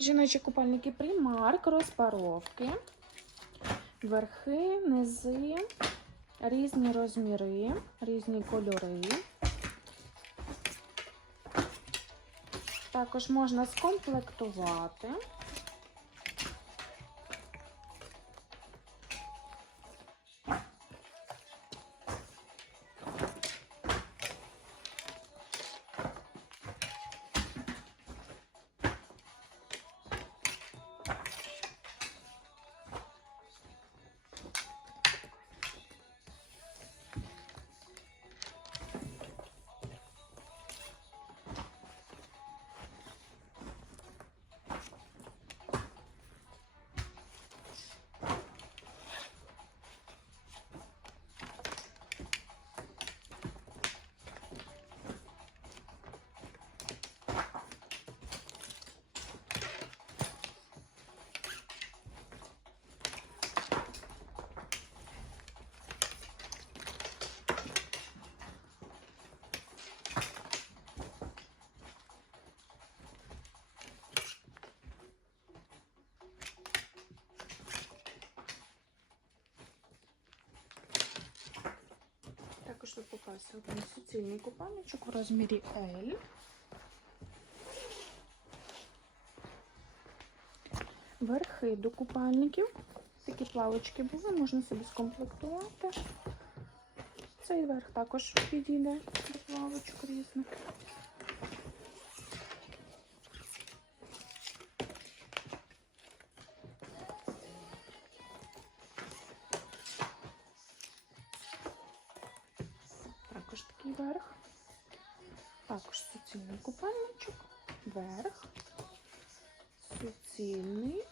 Жіночі купальники Primark, розпаровки, верхи, низи, різні розміри, різні кольори. Також можна скомплектувати. Також тут один суцільний купальничок у розмірі L. Верхи до купальників. Такі плавочки були, можна собі скомплектувати. Цей верх також підійде до плавочок різних. Такий верх. Також суцільний купальничок. Верх. Суцільний.